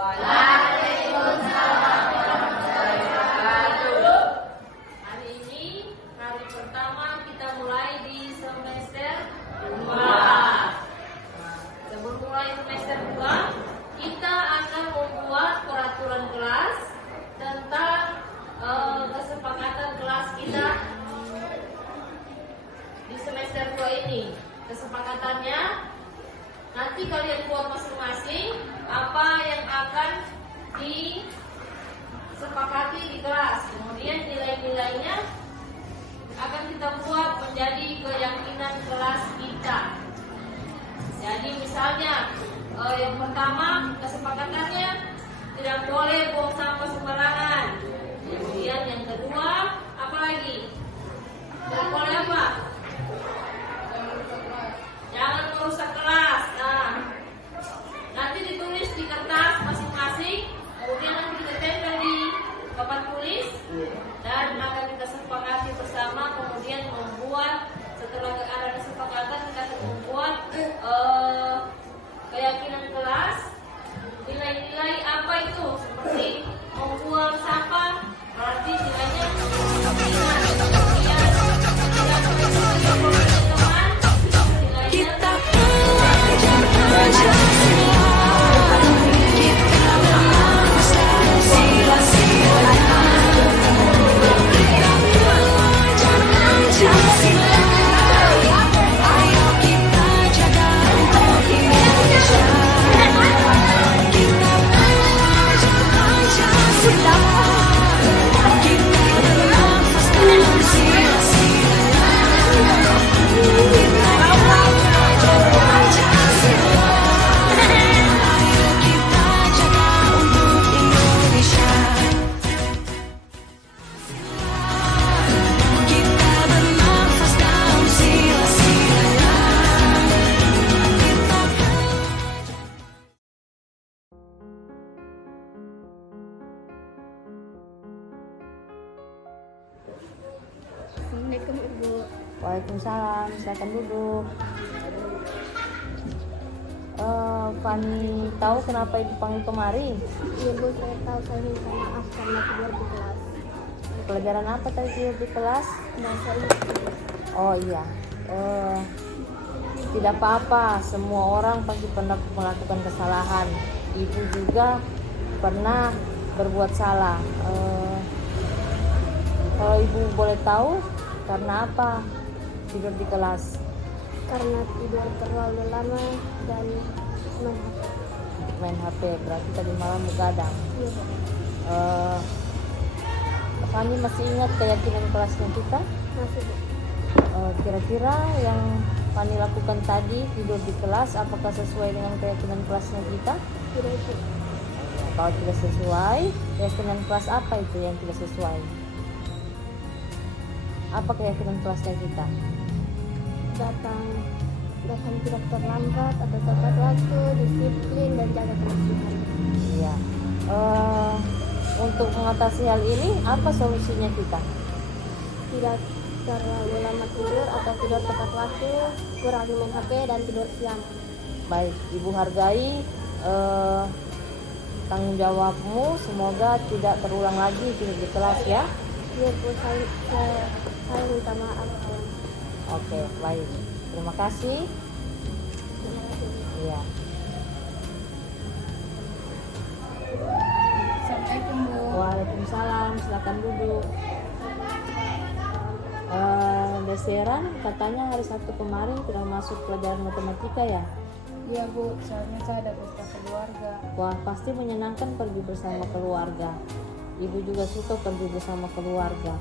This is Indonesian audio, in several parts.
Waalaikumsalam warahmatullahi wabarakatuh. Hari ini hari pertama kita mulai di semester 2. Sebelum mulai semester 2, kita akan membuat peraturan kelas tentang kesepakatan kelas kita di semester 2 ini. Kesepakatannya nanti kalian buat masing-masing apa yang akan disepakati di kelas. Kemudian nilai-nilainya akan kita buat menjadi keyakinan kelas kita. Jadi misalnya yang pertama kesepakatannya tidak boleh buang sampah sembarangan. Kemudian yang kedua apa lagi? Tidak boleh apa? Jangan merusak kelas. Nah, nanti ditulis di kertas masing-masing, kemudian nanti kita tempel di papan tulis, dan akan kita sepakati bersama. Kemudian membuat, setelah ada kesepakatan, kita akan membuat keyakinan kelas, nilai-nilai apa itu, seperti membuang sampah, berarti nilainya Assalamualaikum Ibu. Waalaikumsalam, silakan duduk. Fani tahu kenapa Ibu panggil kemari? Iya Bu, saya tahu, saya minta maaf karena tidur di kelas. Pelajaran apa tadi tidur di kelas? Bahasa Inggris. Oh iya, tidak apa-apa, semua orang pasti pernah melakukan kesalahan. Ibu juga pernah berbuat salah. Kalau Ibu boleh tahu, karena apa tidur di kelas? Karena tidur terlalu lama dan Main HP, berarti tadi malam begadang. Iya Bu. Kami masih ingat keyakinan kelasnya kita. Masih Bu. Kira-kira yang Fani lakukan tadi tidur di kelas, apakah sesuai dengan keyakinan kelasnya kita? Tidak Bu. Kalau tidak sesuai, keyakinan kelas apa itu yang tidak sesuai? Apa keyakinan kelasnya kita? Datang tidak terlambat atau tepat waktu, disiplin dan jaga kebersihan. Iya. Untuk mengatasi hal ini, apa solusinya kita? Tidak terlalu lama tidur atau tidur tepat waktu, kurangi main HP dan tidur siang. Baik, Ibu hargai tanggung jawabmu. Semoga tidak terulang lagi tidur di kelas ya. Iya Bu, saya minta maaf. Oke, baik. Terima kasih. Terima kasih. Iya. Assalamualaikum Bu. Waalaikumsalam, silakan duduk. Deseran katanya hari Sabtu kemarin tidak masuk pelajaran matematika ya? Iya Bu, soalnya saya ada pesta keluarga. Wah, pasti menyenangkan pergi bersama keluarga. Ibu juga suka pergi bersama keluarga.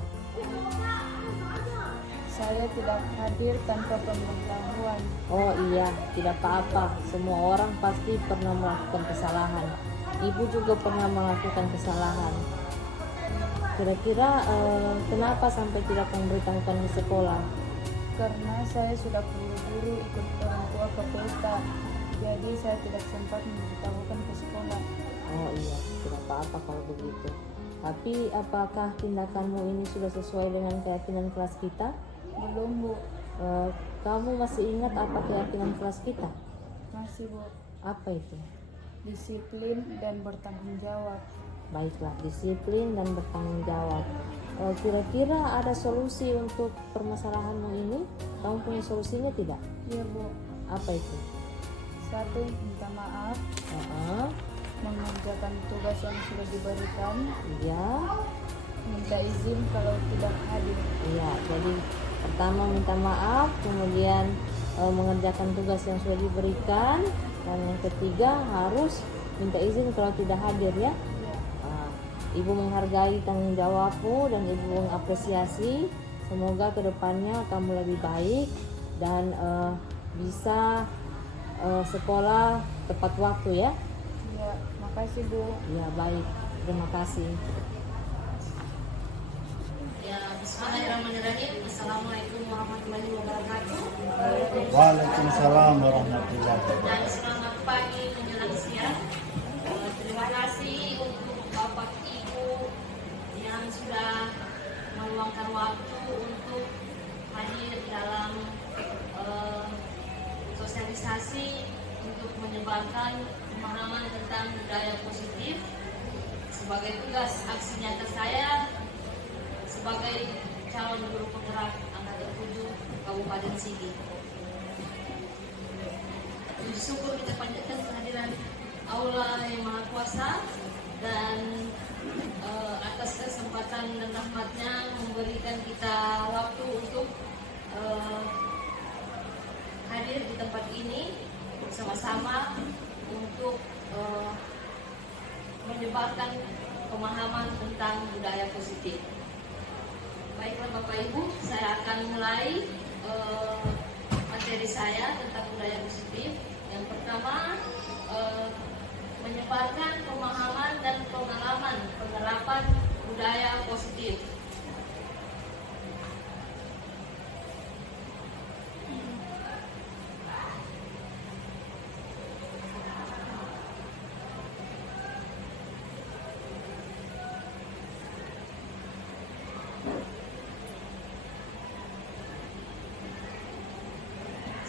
Saya tidak hadir tanpa pemberitahuan. Oh iya, tidak apa-apa. Semua orang pasti pernah melakukan kesalahan. Ibu juga pernah melakukan kesalahan. Kira-kira kenapa sampai tidak memberitahukan di sekolah? Karena saya sudah buru-buru ikut orang tua ke pesta, jadi saya tidak sempat memberitahukan ke sekolah. Oh iya, tidak apa-apa kalau begitu. Tapi apakah tindakanmu ini sudah sesuai dengan keyakinan kelas kita? Belum Bu. Kamu masih ingat apa keyakinan kelas kita? Masih Bu. Apa itu? disiplin, dan bertanggung jawab. Baiklah, disiplin dan bertanggung jawab. Kira-kira ada solusi untuk permasalahanmu ini? Kamu punya solusinya tidak? Iya Bu. Apa itu? 1. Minta maaf, Heeh. mengerjakan tugas yang sudah diberikan, Iya. minta izin kalau tidak hadir. Iya, jadi pertama minta maaf, kemudian mengerjakan tugas yang sudah diberikan, dan yang ketiga harus minta izin kalau tidak hadir ya. Iya. Ibu menghargai tanggung jawabmu dan ibu mengapresiasi. Semoga kedepannya kamu lebih baik dan bisa sekolah tepat waktu ya. Iya, makasih Bu. Ya baik, terima kasih. Ya, bismillahirrahmanirrahim. Assalamualaikum warahmatullahi wabarakatuh. Waalaikumsalam warahmatullahi wabarakatuh. Dan selamat pagi menjelang siang. Terima kasih untuk Bapak Ibu yang sudah meluangkan waktu untuk hadir dalam sosialisasi untuk menyebarkan pemahaman tentang budaya positif sebagai tugas aksi nyata saya sebagai calon guru penggerak angkatan 7 Kabupaten Sigi. Puji syukur kita panjatkan kehadiran Allah yang Maha Kuasa dan atas kesempatan dan rahmatnya memberikan kita waktu untuk hadir di tempat ini bersama-sama untuk menyebarkan pemahaman tentang budaya positif. Baiklah Bapak Ibu, saya akan mulai materi saya tentang budaya positif. Yang pertama, menyebarkan pemahaman dan pengalaman penerapan budaya positif.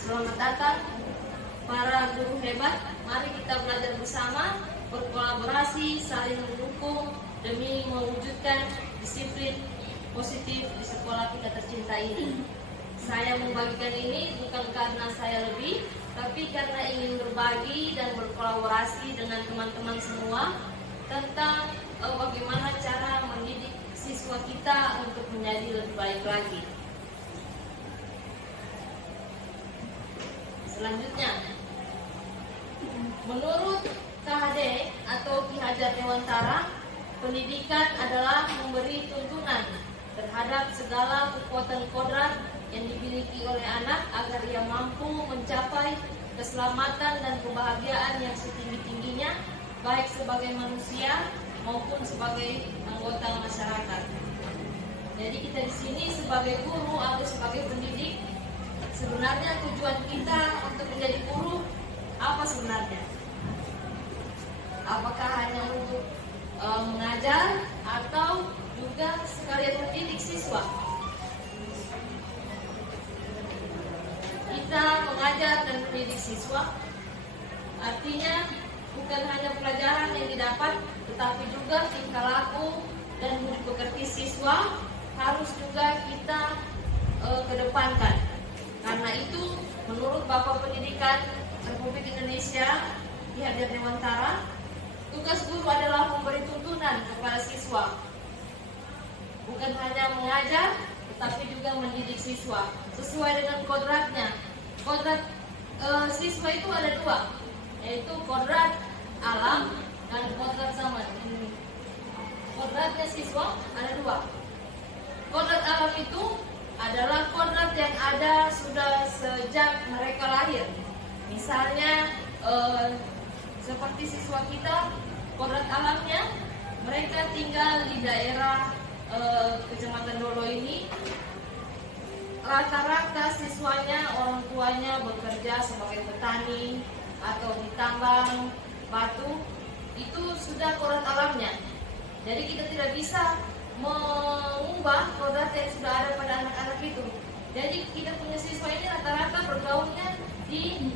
Selamat datang para guru hebat. Mari kita belajar bersama, berkolaborasi, saling mendukung demi mewujudkan disiplin positif di sekolah kita tercinta ini. Saya membagikan ini bukan karena saya lebih, tapi karena ingin berbagi dan berkolaborasi dengan teman-teman semua tentang bagaimana cara mendidik siswa kita untuk menjadi lebih baik lagi. Selanjutnya, menurut KHD atau Ki Hajar Dewantara, pendidikan adalah memberi tuntunan terhadap segala kekuatan kodrat yang dimiliki oleh anak agar ia mampu mencapai keselamatan dan kebahagiaan yang setinggi-tingginya, baik sebagai manusia maupun sebagai anggota masyarakat. Jadi kita di sini sebagai guru atau sebagai pendidik, sebenarnya tujuan kita untuk menjadi guru apa sebenarnya? Apakah hanya untuk mengajar atau juga sekalian mendidik siswa? Kita mengajar dan mendidik siswa artinya bukan hanya pelajaran yang didapat, tetapi juga tingkah laku dan budi pekerti siswa harus juga kita kedepankan. Karena itu, menurut Bapak Pendidikan Republik Indonesia Ki Hajar Dewantara, tugas guru adalah memberi tuntunan kepada siswa. Bukan hanya mengajar, tetapi juga mendidik siswa sesuai dengan kodratnya. Kodrat siswa itu ada dua, yaitu kodrat alam dan kodrat zaman. Kodratnya siswa ada dua. Kodrat alam itu adalah kodrat yang ada sudah sejak mereka lahir. Misalnya seperti siswa kita, kodrat alamnya mereka tinggal di daerah Kecamatan Dolo ini. Rata-rata siswanya, orang tuanya bekerja sebagai petani atau di tambang batu. Itu sudah kodrat alamnya. Jadi kita tidak bisa mengubah kodrat yang sudah ada pada anak-anak itu. Jadi kita punya siswa ini rata-rata bergaulnya di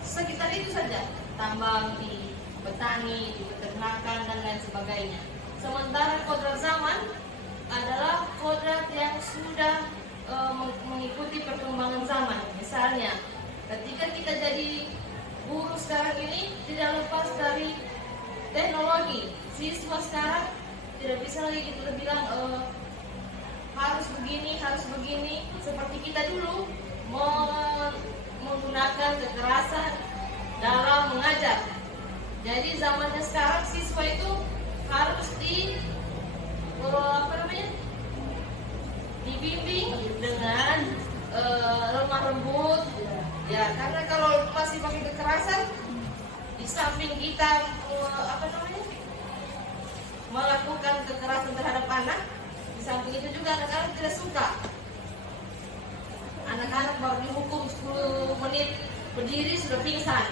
sekitar itu saja, tambang di petani, di peternakan dan lain sebagainya. Sementara kodrat zaman adalah kodrat yang sudah mengikuti perkembangan zaman. Misalnya, ketika kita jadi guru sekarang ini tidak lepas dari teknologi. Siswa sekarang tidak bisa lagi kita bilang harus begini, seperti kita dulu menggunakan kekerasan dalam mengajar. Jadi zamannya sekarang siswa itu harus dibimbing dengan lemah lembut, ya, karena kalau masih pakai kekerasan, di samping kita melakukan kekerasan terhadap anak, di samping itu juga anak-anak tidak suka. Anak-anak baru dihukum 10 menit berdiri sudah pingsan.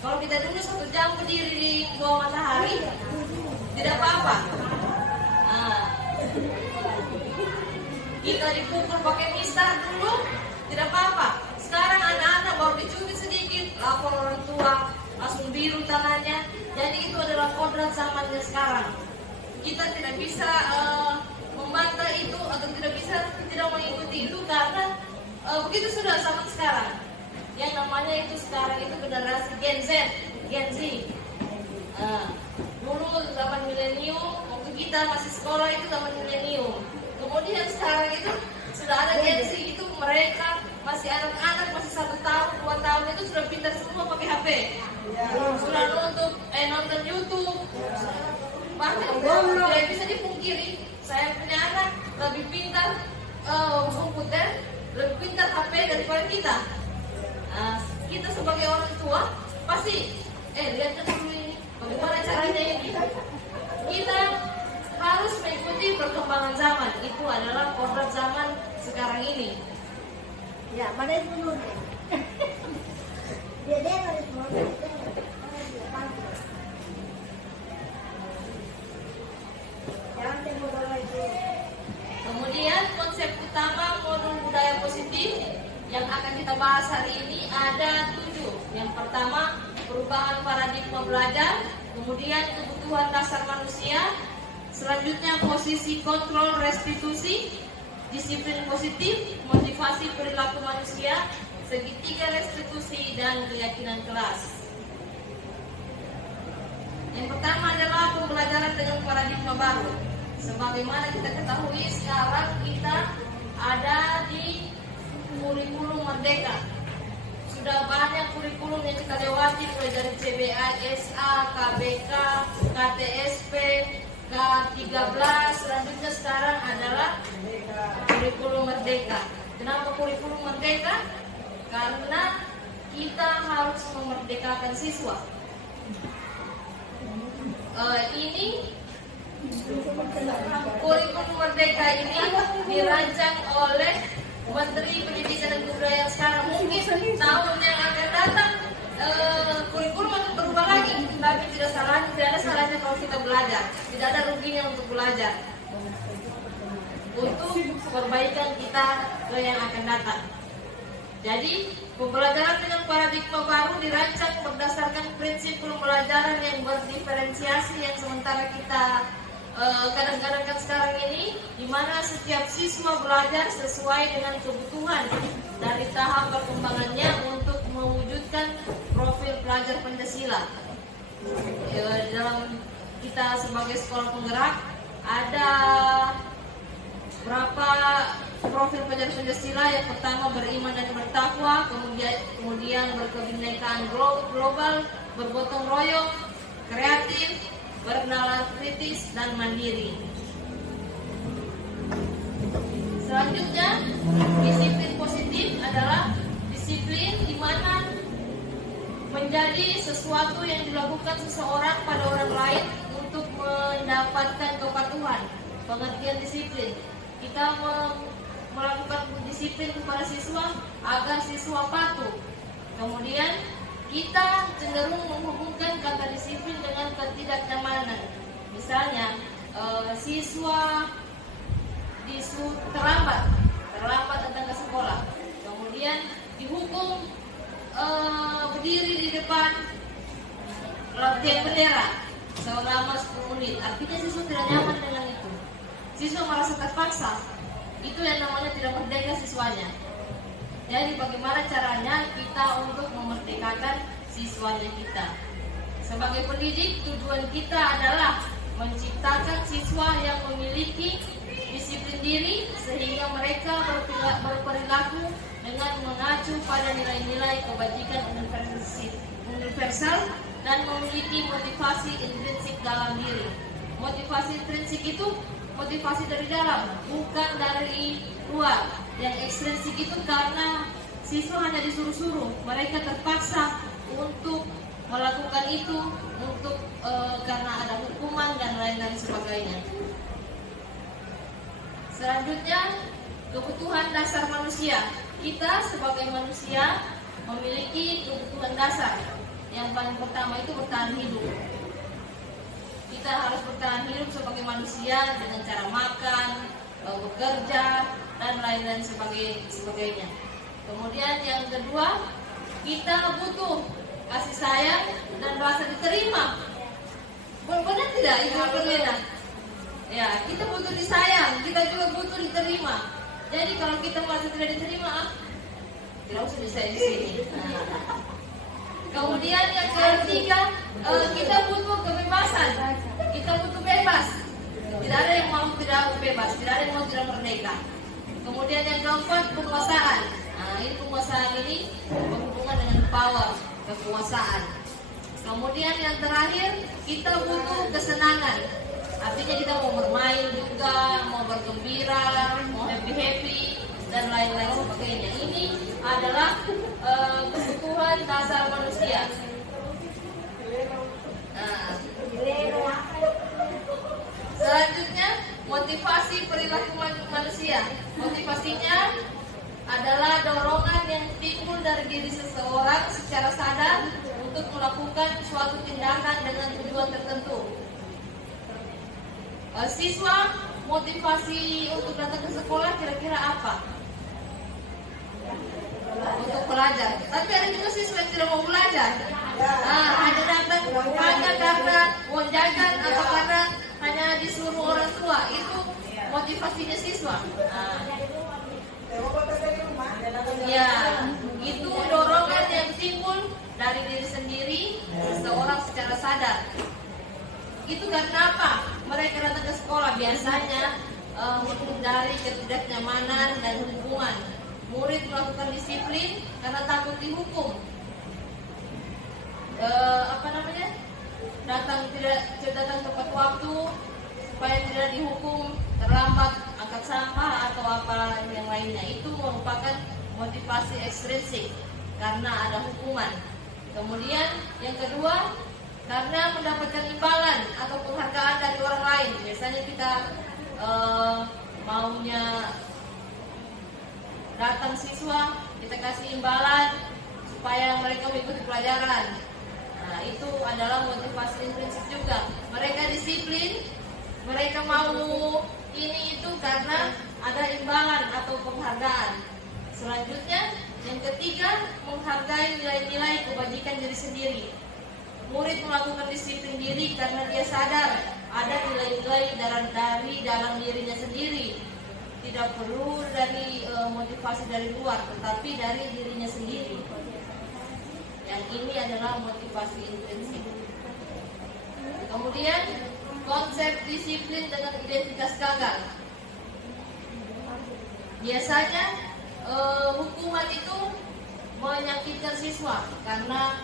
Kalau kita dulu 1 jam berdiri di bawah matahari, tidak apa-apa. Kita dipukul pakai mistar dulu, tidak apa-apa. Sekarang anak-anak baru dicubit sedikit, lapor orang tua, langsung biru tangannya. Jadi itu adalah kodrat zamannya sekarang. Kita tidak bisa membantah itu atau tidak mengikuti itu karena begitu sudah zaman sekarang. Yang namanya itu sekarang itu generasi Gen Z. Dulu zaman milenium, waktu kita masih sekolah itu zaman milenium. Kemudian sekarang itu sudah ada Gen Z, itu mereka masih anak-anak, masih 1 tahun, 2 tahun itu sudah pintar semua pakai HP. Sudah nonton YouTube. Bahkan tidak bisa dipungkiri, saya punya anak lebih pintar komputer, lebih pintar HP daripada kita. Kita sebagai orang tua pasti lihat dulu ini bagaimana caranya ini. Kita harus mengikuti perkembangan zaman. Itu adalah kodrat zaman sekarang ini. Ya, mana dulu? Dia harus mau. Kemudian konsep utama modul budaya positif yang akan kita bahas hari ini ada 7. Yang pertama, perubahan paradigma belajar, kemudian kebutuhan dasar manusia, selanjutnya posisi kontrol restitusi, disiplin positif, motivasi perilaku manusia, segitiga restitusi, dan keyakinan kelas. Yang pertama adalah pembelajaran dengan paradigma baru. Sebagaimana kita ketahui sekarang kita ada di kurikulum merdeka. Sudah banyak kurikulum yang kita lewati mulai dari CBA, SA, KBK, KTSP, K13, selanjutnya sekarang adalah kurikulum merdeka. Kenapa kurikulum merdeka? Karena kita harus memerdekakan siswa. Kurikulum merdeka ini dirancang oleh Menteri Pendidikan dan Kebudayaan sekarang. Mungkin tahun yang akan datang kurikulum akan berubah lagi, tapi tidak ada salahnya kalau kita belajar. Tidak ada ruginya untuk belajar, untuk perbaikan kita ke yang akan datang. Jadi pembelajaran dengan paradigma baru dirancang berdasarkan prinsip pembelajaran yang berdiferensiasi, yang sementara kita kadang-kadang kan sekarang ini, di mana setiap siswa belajar sesuai dengan kebutuhan dari tahap perkembangannya untuk mewujudkan profil pelajar Pancasila. Dalam kita sebagai sekolah penggerak ada berapa profil pelajar Pancasila. Yang pertama, beriman dan bertakwa, kemudian berkebinekaan global, bergotong royong, kreatif, bernalar kritis, dan mandiri. Selanjutnya, disiplin positif adalah disiplin di mana menjadi sesuatu yang dilakukan seseorang pada orang lain untuk mendapatkan kepatuhan. Pengertian disiplin, kita melakukan disiplin kepada siswa agar siswa patuh. Kemudian kita cenderung menghubungkan kata disiplin dengan ketidaknyamanan. Misalnya, siswa terlambat datang ke sekolah, kemudian dihukum berdiri di depan latihan bendera selama 10 menit. Artinya siswa tidak nyaman dengan itu. Siswa merasa terpaksa. Itu yang namanya tidak merdeka siswanya. Jadi bagaimana caranya kita untuk memerdekakan siswanya kita? Sebagai pendidik, tujuan kita adalah menciptakan siswa yang memiliki disiplin diri sehingga mereka berperilaku dengan mengacu pada nilai-nilai kebajikan universal dan memiliki motivasi intrinsik dalam diri. Motivasi intrinsik itu motivasi dari dalam, bukan dari luar. Yang ekstrinsik itu karena siswa hanya disuruh-suruh, mereka terpaksa untuk melakukan itu untuk karena ada hukuman dan lain-lain sebagainya. Selanjutnya, kebutuhan dasar manusia. Kita sebagai manusia memiliki kebutuhan dasar. Yang paling pertama itu bertahan hidup. Kita harus bertahan hidup sebagai manusia dengan cara makan, bekerja, dan lain-lain sebagainya. Kemudian yang kedua, kita butuh kasih sayang dan rasa diterima. Benar tidak Ibu Perlina? Ya, kita butuh disayang, kita juga butuh diterima. Jadi kalau kita merasa tidak diterima, tidak usah disayang di sini. Nah. Kemudian yang ketiga, kita butuh kebebasan. Kita butuh bebas. Tidak ada yang mau tidak bebas, tidak ada yang mau tidak merdeka. Kemudian yang keempat, penguasaan. Nah, ini penguasaan ini berhubungan dengan power, kekuasaan. Kemudian yang terakhir, kita butuh kesenangan. Artinya kita mau bermain juga, mau bergembira, mau happy-happy, dan lain-lain sebagainya. Ini adalah kebutuhan dasar manusia. Nah, selanjutnya, motivasi perilaku manusia. Motivasinya adalah dorongan yang timbul dari diri seseorang secara sadar untuk melakukan suatu tindakan dengan tujuan tertentu. Siswa motivasi untuk datang ke sekolah kira-kira apa? Untuk belajar. Tapi ada juga siswa yang tidak mau belajar. Hanya datang hanya karena mau jajan atau karena hanya disuruh orang tua. Itu motivasinya siswa. Ya, itu dorongan yang timbul dari diri sendiri seseorang secara sadar. Itu karena apa? Mereka datang ke sekolah biasanya menghindari ketidaknyamanan dan hubungan. Murid melakukan disiplin karena takut dihukum. Datang tepat waktu supaya tidak dihukum, terlambat, angkat sampah atau apa yang lainnya. Itu merupakan motivasi ekstrinsik karena ada hukuman. Kemudian yang kedua, karena mendapatkan imbalan atau penghargaan dari orang lain. Biasanya kita maunya datang siswa, kita kasih imbalan supaya mereka mengikuti pelajaran. Nah, itu adalah motivasi intrinsik juga. Mereka disiplin, mereka mau ini itu karena ada imbalan atau penghargaan. Selanjutnya, yang ketiga, menghargai nilai-nilai kebajikan diri sendiri. Murid melakukan disiplin diri karena dia sadar ada nilai-nilai dari dalam dirinya sendiri. Tidak perlu dari motivasi dari luar, tetapi dari dirinya sendiri. Yang ini adalah motivasi intrinsik. Kemudian konsep disiplin dengan identitas gagal. Biasanya hukuman itu menyakitkan siswa karena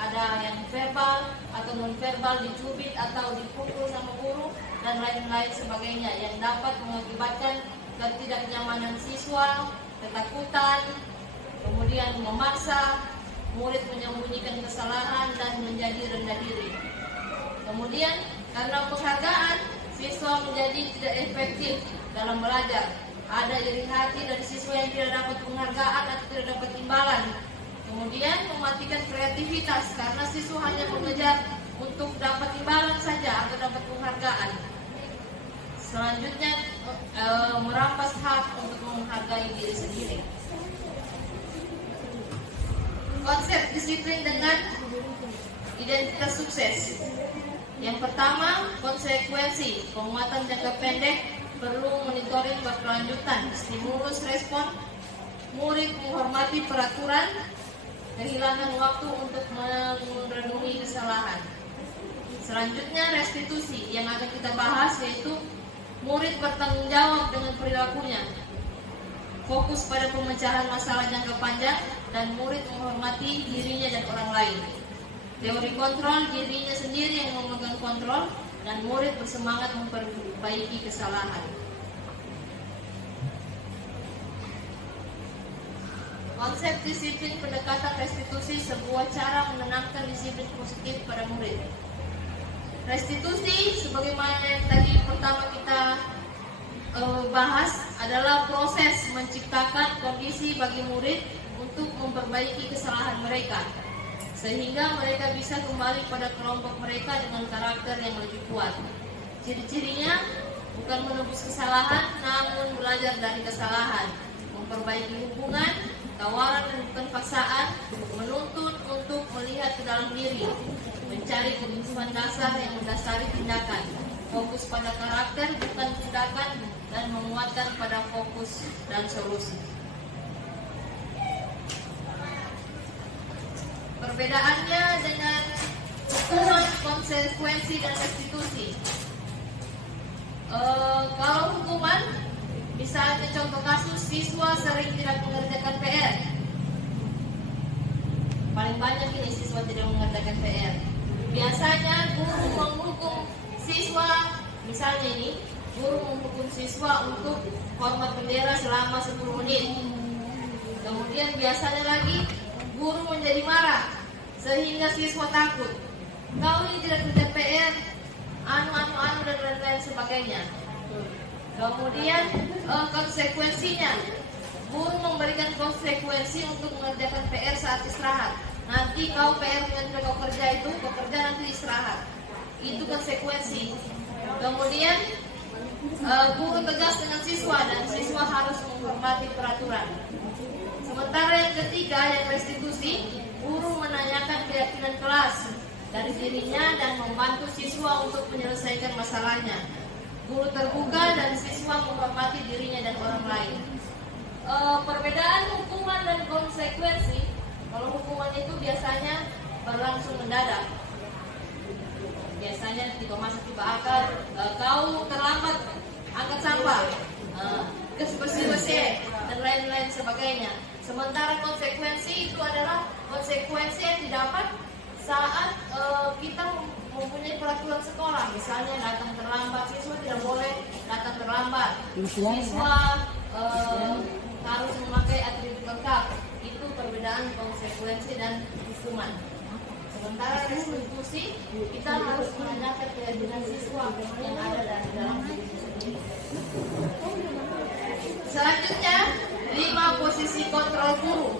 ada yang verbal atau non verbal, dicubit atau dipukul sama guru dan lain-lain sebagainya yang dapat mengakibatkan ketidaknyamanan siswa, ketakutan, kemudian memaksa murid menyembunyikan kesalahan dan menjadi rendah diri. Kemudian karena penghargaan, siswa menjadi tidak efektif dalam belajar. Ada iri hati dari siswa yang tidak dapat penghargaan atau tidak dapat imbalan. Kemudian mematikan kreativitas karena siswa hanya mengejar untuk dapat imbalan saja atau dapat penghargaan. Selanjutnya merampas hak untuk menghargai diri sendiri. Konsep disiplin dengan identitas sukses. Yang pertama, konsekuensi. Penguatan jangka pendek perlu monitoring berkelanjutan, stimulus respon, murid menghormati peraturan, kehilangan waktu untuk merenungi kesalahan. Selanjutnya, restitusi yang akan kita bahas yaitu murid bertanggung jawab dengan perilakunya, fokus pada pemecahan masalah jangka panjang, dan murid menghormati dirinya dan orang lain. Teori kontrol, dirinya sendiri yang memegang kontrol, dan murid bersemangat memperbaiki kesalahan. Konsep disiplin pendekatan restitusi, sebuah cara menanamkan disiplin positif pada murid. Restitusi, sebagaimana yang tadi pertama kita bahas, adalah proses menciptakan kondisi bagi murid untuk memperbaiki kesalahan mereka, sehingga mereka bisa kembali pada kelompok mereka dengan karakter yang lebih kuat. Ciri-cirinya bukan menebus kesalahan, namun belajar dari kesalahan, memperbaiki hubungan, tawaran dan bukan paksaan, menuntut untuk melihat ke dalam diri, mencari kebutuhan dasar yang mendasari tindakan, fokus pada karakter bukan tindakan, dan menguatkan pada fokus dan solusi. Perbedaannya dengan hukuman, konsekuensi, dan restitusi. Kalau hukuman, misalnya contoh kasus siswa sering tidak mengerjakan PR. Paling banyak ini siswa tidak mengerjakan PR. Biasanya guru menghukum siswa, misalnya ini, guru menghukum siswa untuk hormat bendera selama 10 menit. Kemudian biasanya lagi guru menjadi marah sehingga siswa takut. Kau ini tidak kerja PR, anu dan lain-lain sebagainya. Kemudian konsekuensinya, guru memberikan konsekuensi untuk mengerjakan PR saat istirahat. Nanti kau PR yang kau kerja itu, kau kerja nanti istirahat. Itu konsekuensi. Kemudian guru tegas dengan siswa dan siswa harus menghormati peraturan. Sementara yang ketiga, yang restitusi, guru menanyakan keyakinan kelas dari dirinya dan membantu siswa untuk menyelesaikan masalahnya. Guru terbuka dan siswa menghormati dirinya dan orang lain. Perbedaan hukuman dan konsekuensi. Kalau hukuman itu biasanya berlangsung mendadak. Biasanya tiba masuk tiba akal, kau terlambat angkat sampah, bersih dan lain-lain sebagainya. Sementara konsekuensi itu adalah konsekuensi yang didapat saat kita mempunyai peraturan sekolah. Misalnya datang terlambat, siswa tidak boleh datang terlambat. Siswa harus memakai atribut lengkap. Itu perbedaan konsekuensi dan hukuman. Sementara restitusi, kita harus menanyakan keyakinan siswa yang ada di dalam diri sendiri. Selanjutnya, 5 posisi kontrol guru.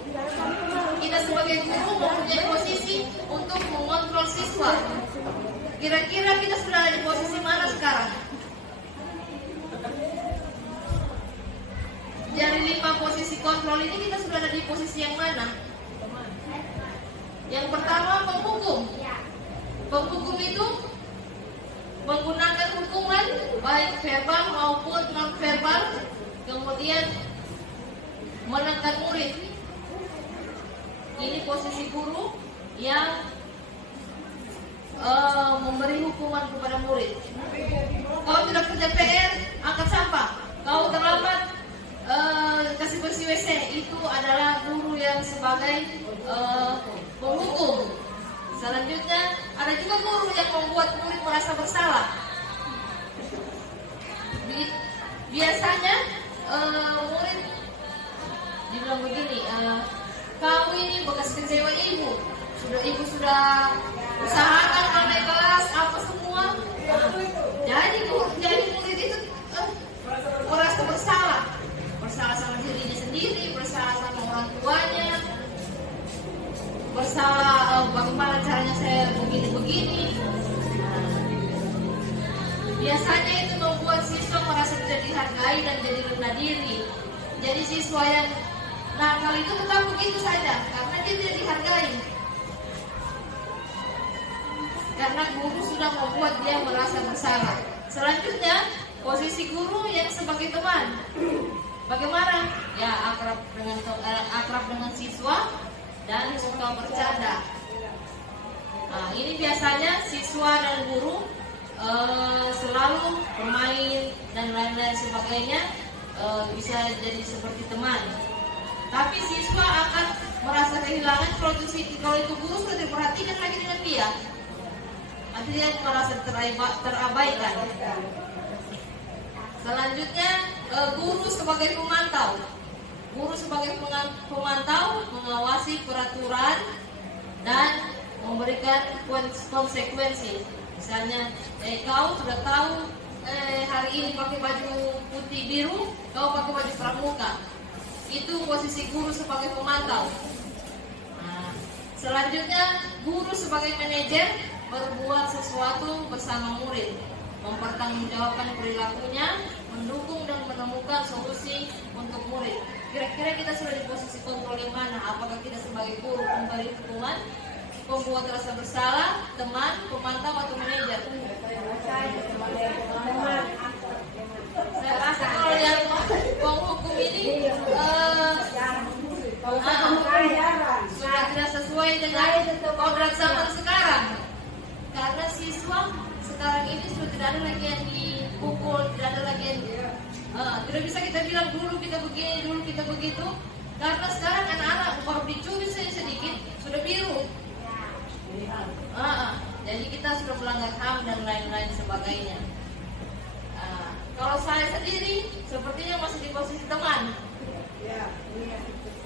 Kita sebagai guru mempunyai posisi untuk mengontrol siswa. Kira-kira kita sudah ada di posisi mana sekarang? Dari 5 posisi kontrol ini kita sudah ada di posisi yang mana? Yang pertama, penghukum. Penghukum itu menggunakan hukuman baik verbal maupun non verbal, kemudian menekan murid. Ini posisi guru yang memberi hukuman kepada murid. Kau tidak kerja PR, angkat sampah. Kau terlambat, kasih bersih WC. Itu adalah guru yang sebagai penghukum. Selanjutnya, ada juga guru yang membuat murid merasa bersalah. Biasanya murid dibilang begini, kamu ini bekas kecewa ibu. Ibu sudah usahakan naik kelas apa semua. Jadi murid itu merasa bersalah sama dirinya sendiri, bersalah sama orang tuanya, bersalah bagaimana caranya saya begini. Biasanya itu membuat siswa merasa tidak dihargai dan jadi rendah diri. Jadi siswa yang nakal itu tetap begitu saja karena dia tidak dihargai. karena guru sudah membuat dia merasa bersalah. Selanjutnya, posisi guru yang sebagai teman. Bagaimana? Ya, akrab dengan siswa dan suka bercanda. Nah, ini biasanya siswa dan guru selalu bermain dan lain-lain sebagainya, bisa jadi seperti teman. Tapi siswa akan merasa kehilangan kalau itu guru sudah diperhatikan lagi dengan dia. Nanti dia merasa terabaikan. Selanjutnya, guru sebagai pemantau. Guru sebagai pemantau mengawasi peraturan dan memberikan konsekuensi. Misalnya, kau sudah tahu hari ini pakai baju putih biru, kau pakai baju pramuka. Itu posisi guru sebagai pemantau. Nah, selanjutnya, guru sebagai manajer berbuat sesuatu bersama murid, mempertanggungjawabkan perilakunya, mendukung dan menemukan solusi untuk murid. Kira-kira kita sudah di posisi kontrol yang mana? Apakah kita sebagai guru pemberi hukuman, pembuat rasa bersalah, teman, pemantau, atau manajer? Saya rasa kalau yang penghukum ini sudah tidak sesuai dengan kodrat zaman sekarang. Karena siswa sekarang ini sudah tidak ada lagi yang dipukul, tidak ada lagi yang tidak bisa kita bilang dulu kita begini, dulu kita begitu. Karena sekarang anak-anak baru dicubit sedikit sudah biru. Jadi kita sudah melanggar HAM dan lain-lain sebagainya. Kalau saya sendiri sepertinya masih di posisi teman.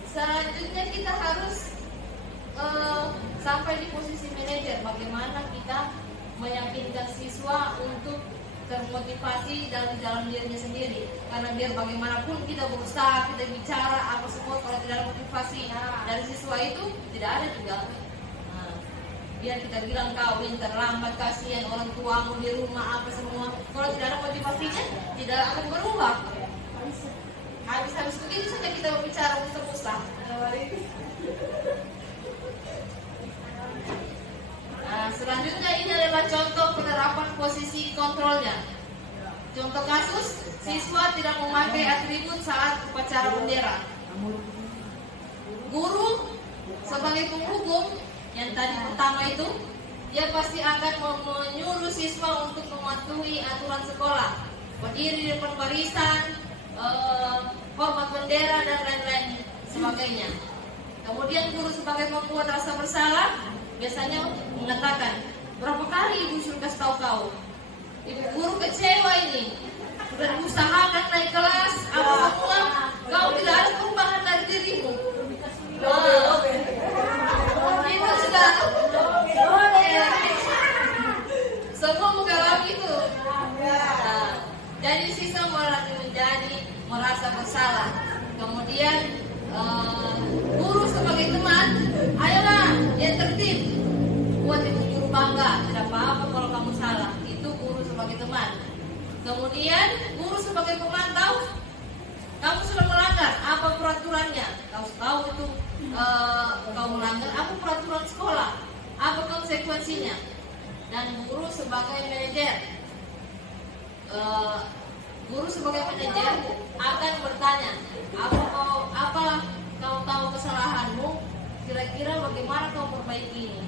Selanjutnya kita harus sampai di posisi manajer. Bagaimana kita meyakinkan siswa untuk termotivasi dalam jalan dirinya sendiri. Karena biar bagaimanapun kita berusaha, kita bicara apa semua, kalau tidak ada motivasi dari siswa itu tidak ada juga. Biar kita bilang kau ini terlambat, kasihan orang tuamu di rumah apa semua. Kalau tidak ada motivasinya, tidak akan berubah. Habis begitu saja kita berbicara untuk usaha. Selanjutnya ini adalah contoh penerapan posisi kontrolnya. Contoh kasus, siswa tidak memakai atribut saat upacara bendera. Guru sebagai penghukum yang tadi pertama itu, dia pasti akan menyuruh siswa untuk mematuhi aturan sekolah, berdiri di depan barisan, hormat bendera dan lain-lain sebagainya. Kemudian guru sebagai pembuat rasa bersalah biasanya mengatakan, berapa kali ibu suruh kasih tahu kau? Ibu guru kecewa ini, sudah diusahakan naik kelas, apa semua, kau tidak ada perubahan dari dirimu. Itu sudah semua mengalami itu. Jadi siswa menjadi merasa bersalah. Kemudian guru sebagai teman, ayolah yang tertib, buat ibu guru bangga. Tidak apa-apa kalau kamu salah. Itu guru sebagai teman. Kemudian guru sebagai pemantau, kamu sudah melanggar apa peraturannya? Kau tahu itu kau melanggar apa peraturan sekolah? Apa konsekuensinya? Dan guru sebagai manajer, guru sebagai manajer akan bertanya, apa kau tahu kesalahanmu? Kira-kira bagaimana kau perbaiki ini?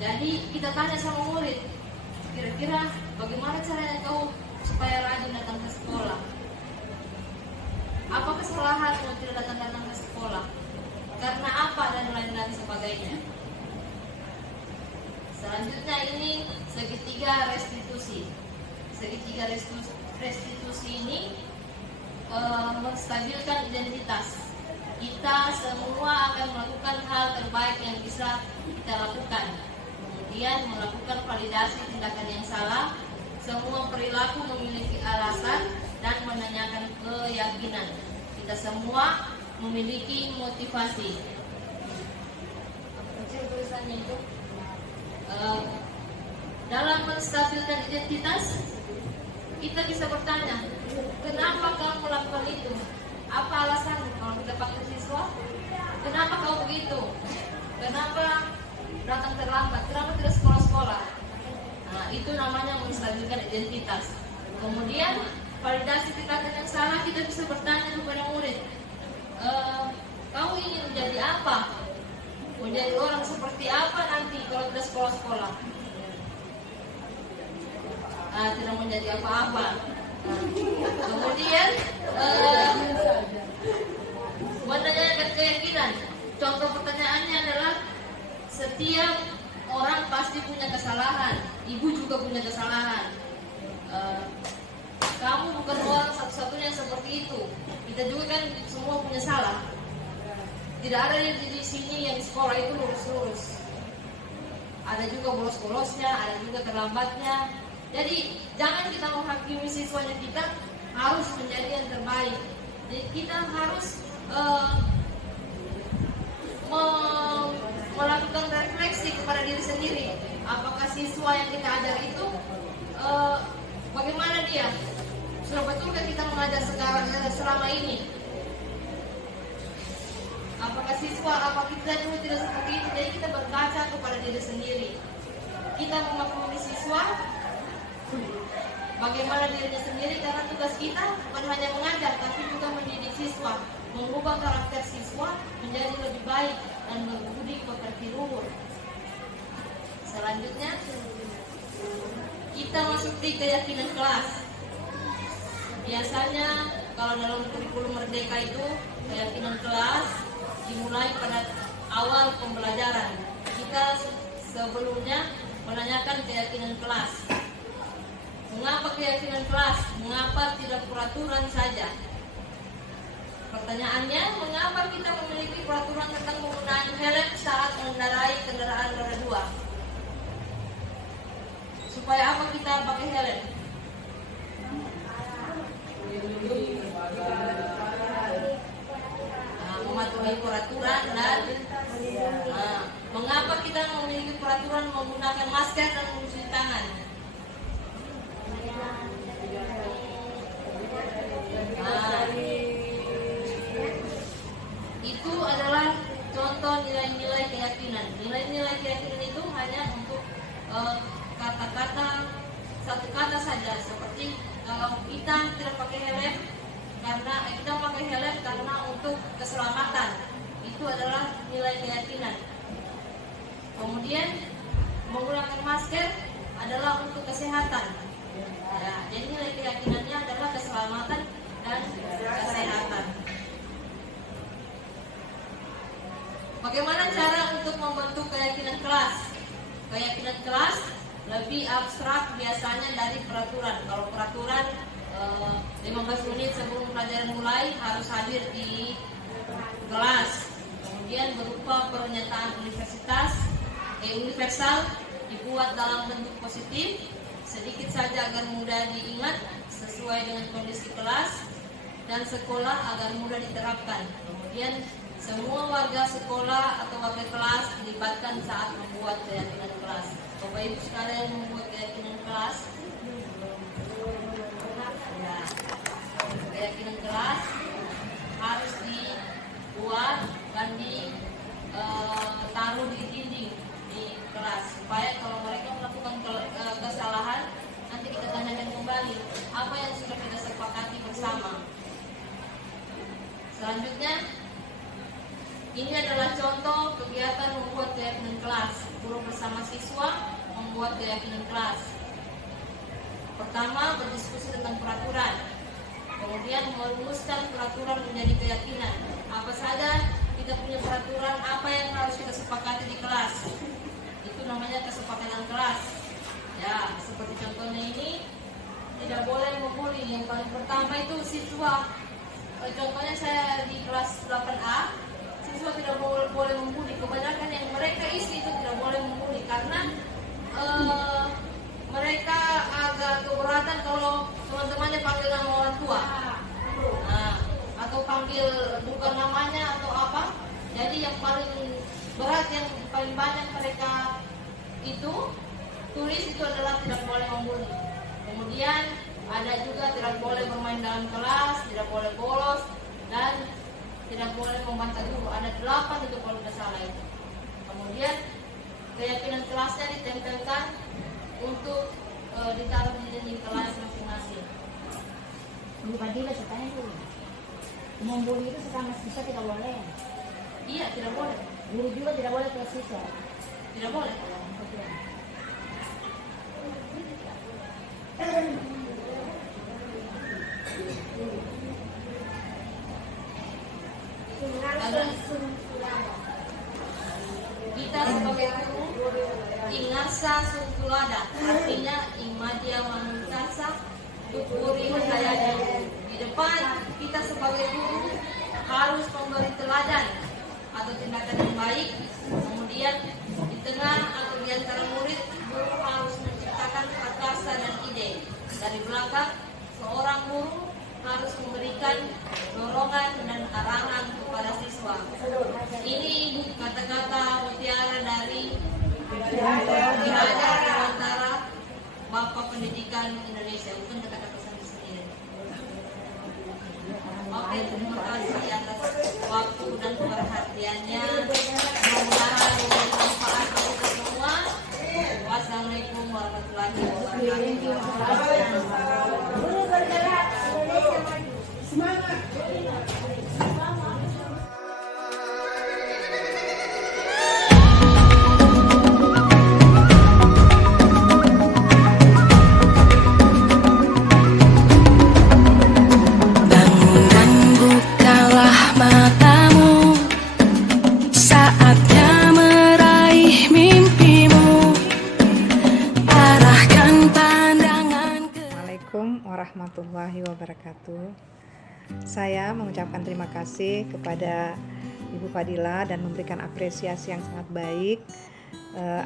Jadi kita tanya sama murid, kira-kira bagaimana caranya kau supaya rajin datang ke sekolah? Apa kesalahanmu tidak datang ke sekolah? Karena apa dan lain-lain sebagainya. Selanjutnya ini segitiga restitusi. Segitiga restitusi ini menstabilkan identitas. Kita semua akan melakukan hal terbaik yang bisa kita lakukan. Kemudian melakukan validasi tindakan yang salah. Semua perilaku memiliki alasan dan menanyakan keyakinan. Kita semua memiliki motivasi. Kecil tulisannya itu. Dalam menstabilkan identitas, kita bisa bertanya, kenapa kamu melakukan itu? Apa alasanmu? Kalau kita panggil siswa, kenapa kau begitu? Kenapa datang terlambat? Kenapa tidak sekolah? identitas. Kemudian validasi tindakan yang salah, kita bisa bertanya kepada murid, kau ingin menjadi apa? Menjadi orang seperti apa nanti kalau tidak sekolah-sekolah? Tidak menjadi apa-apa. Kemudian menanyakan keyakinan. Contoh pertanyaannya adalah setiap orang pasti punya kesalahan. Ibu juga punya kesalahan. Kamu bukan orang satu-satunya seperti itu. Kita juga kan semua punya salah. Tidak ada yang di sini yang di sekolah itu lurus-lurus. Ada juga bolos-bolosnya, ada juga terlambatnya. Jadi jangan kita menghakimi siswanya, kita harus menjadi yang terbaik. Jadi kita harus melakukan refleksi kepada diri sendiri. Apakah siswa yang kita ajar itu bagaimana dia? Sudah betulkah kita mengajar selama ini? Apakah siswa, apa kita dulu tidak seperti itu? Jadi kita berkaca kepada diri sendiri. Kita memaklumi siswa, bagaimana dirinya sendiri, karena tugas kita bukan hanya mengajar, tapi juga mendidik siswa, mengubah karakter siswa menjadi lebih baik dan berbudi pekerti luhur. Selanjutnya, kita masuk di keyakinan kelas. Biasanya kalau dalam kurikulum Merdeka itu keyakinan kelas dimulai pada awal pembelajaran. Kita sebelumnya menanyakan keyakinan kelas. Mengapa keyakinan kelas? Mengapa tidak peraturan saja? Pertanyaannya, mengapa kita memiliki peraturan tentang penggunaan helm saat mengendarai kendaraan roda 2? Supaya apa kita pakai helm? Mematuhi peraturan dan mengapa kita memiliki peraturan menggunakan masker dan mencuci tangan? Itu adalah contoh nilai-nilai keyakinan. Nilai-nilai keyakinan itu hanya untuk kata-kata, satu kata saja, seperti kalau kita tidak pakai helm karena kita pakai helm karena untuk keselamatan. Itu adalah nilai keyakinan. Kemudian menggunakan masker adalah untuk kesehatan. Ya, jadi nilai keyakinannya adalah keselamatan dan kesehatan. Bagaimana cara untuk membentuk keyakinan kelas? Keyakinan kelas lebih abstrak biasanya dari peraturan. Kalau peraturan 15 menit sebelum pelajaran mulai harus hadir di kelas. Kemudian berupa pernyataan universal dibuat dalam bentuk positif, sedikit saja agar mudah diingat sesuai dengan kondisi kelas dan sekolah agar mudah diterapkan. Kemudian semua warga sekolah atau warga kelas dilibatkan saat membuat keyakinan kelas. Bapak Ibu sekalian membuat keyakinan kelas. Ya, keyakinan kelas harus dibuat dan ditaruh di dinding di kelas supaya kalau mereka melakukan kesalahan nanti kita tanyakan kembali apa yang sudah kita sepakati bersama. Selanjutnya, ini adalah contoh kegiatan membuat keyakinan kelas. Guru bersama siswa membuat keyakinan kelas. Pertama, berdiskusi tentang peraturan. Kemudian merumuskan peraturan menjadi keyakinan. Apa saja kita punya peraturan, apa yang harus kita sepakati di kelas. Itu namanya kesepakatan kelas. Ya, seperti contohnya ini, tidak boleh membuli. Yang paling pertama itu siswa. Contohnya saya di kelas 8A, siswa tidak boleh membuli. Kebanyakan yang mereka isi itu tidak boleh membuli karena mereka agak keberatan kalau teman-temannya panggil nama orang tua, atau panggil bukan namanya atau apa. Jadi yang paling berat, yang paling banyak mereka itu tulis itu adalah tidak boleh membuli. Kemudian ada juga tidak boleh bermain dalam kelas, tidak boleh bolos, dan tidak boleh membantah guru. Ada 8 itu kalau tidak salah itu. Kemudian keyakinan kelasnya ditempelkan untuk ditaruh di dinding kelas masing-masing. Bu Fadila saya tanya dulu. Membuli itu sesama siswa tidak boleh. Iya, tidak boleh. Guru juga tidak boleh ke siswa. Tidak boleh. Kita sebagai guru ingasa sungkulada, artinya imadia manungkasa tukuri hidayahnya. Di depan kita sebagai guru harus memberi teladan atau tindakan yang baik. Kemudian di tengah atau di antara murid, guru harus menciptakan gagasan dan ide. Dari belakang, seorang guru harus memberikan dorongan dan arahan kepada siswa. Ini kata-kata mutiara dari Raja Dewantara, Bapak Pendidikan Indonesia, bukan kata-kata saya sendiri. Oke, terima kasih atas waktu dan perhatiannya. Mudah-mudahan bermanfaat untuk kita semua. Wassalamualaikum warahmatullahi wabarakatuh. Assalamualaikum warahmatullahi wabarakatuh. Saya mengucapkan terima kasih kepada Ibu Fadila dan memberikan apresiasi yang sangat baik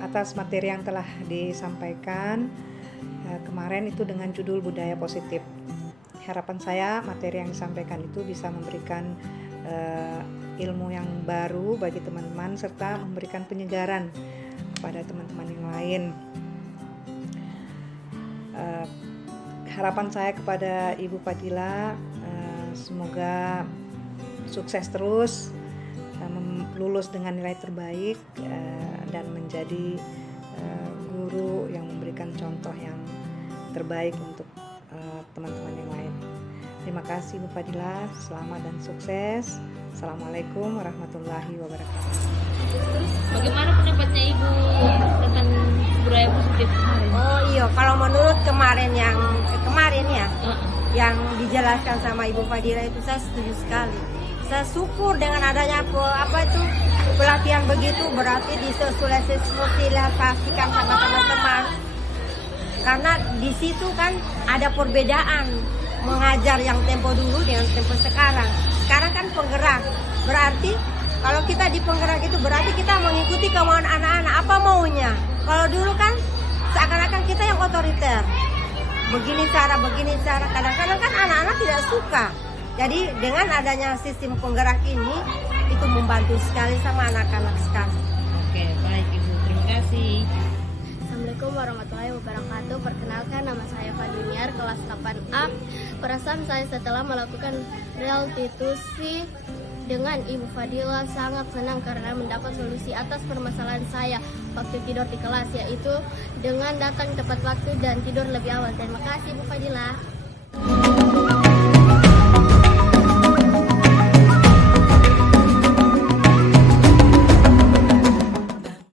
atas materi yang telah disampaikan kemarin itu dengan judul budaya positif. Harapan saya materi yang disampaikan itu bisa memberikan ilmu yang baru bagi teman-teman serta memberikan penyegaran kepada teman-teman yang lain. Harapan saya kepada Ibu Fadila semoga sukses terus, lulus dengan nilai terbaik dan menjadi guru yang memberikan contoh yang terbaik untuk teman-teman yang lain. Terima kasih Bu Fadila, selamat dan sukses. Assalamualaikum warahmatullahi wabarakatuh. Bagaimana pendapatnya Ibu tentang budaya positif kemarin? Oh iya, kalau menurut kemarin ya, yang dijelaskan sama Ibu Fadila itu saya setuju sekali. Saya syukur dengan adanya pelatihan begitu, berarti disosialisasikan sama teman-teman. Karena di situ kan ada perbedaan mengajar yang tempo dulu dengan tempo sekarang. Sekarang kan penggerak, berarti kalau kita di penggerak itu berarti kita mengikuti kemauan anak-anak, apa maunya. Kalau dulu kan seakan-akan kita yang otoriter, begini cara, kadang-kadang kan anak-anak tidak suka. Jadi dengan adanya sistem penggerak ini, itu membantu sekali sama anak-anak sekarang. Oke, baik Ibu, terima kasih. Assalamualaikum warahmatullahi wabarakatuh. Perkenalkan, nama saya Faduniar, kelas 8A. Perasaan saya setelah melakukan restitusi dengan Ibu Fadila sangat senang karena mendapat solusi atas permasalahan saya waktu tidur di kelas, yaitu dengan datang tepat waktu dan tidur lebih awal. Terima kasih Ibu Fadila.